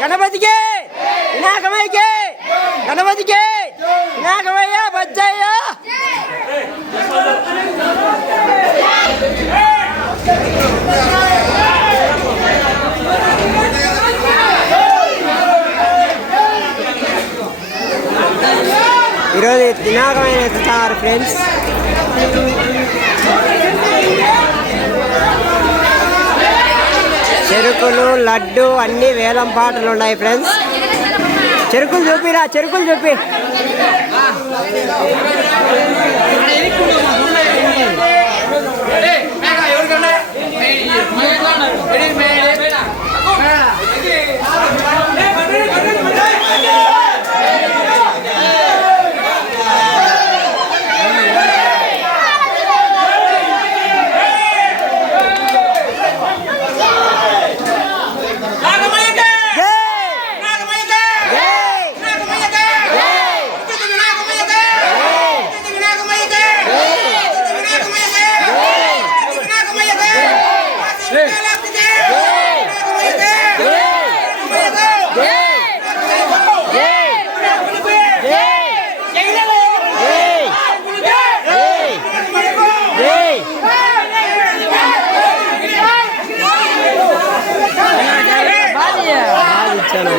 గణపతికి! వినాయకమయ్యకి గణపతికి! వినాయకమయ్య బజ్జయ్య! ఈరోజు వినాయకమైన ఫ్రెండ్స్. చెరుకులు లడ్డు అన్ని వేలం పాటలు ఉన్నాయి ఫ్రెండ్స్ చెరుకులు చూపిరా చెరుకులు చూపి. よろ。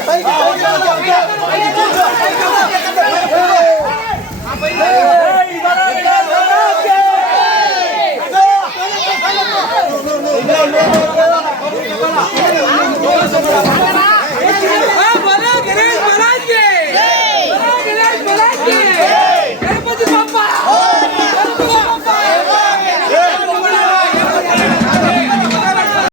はい。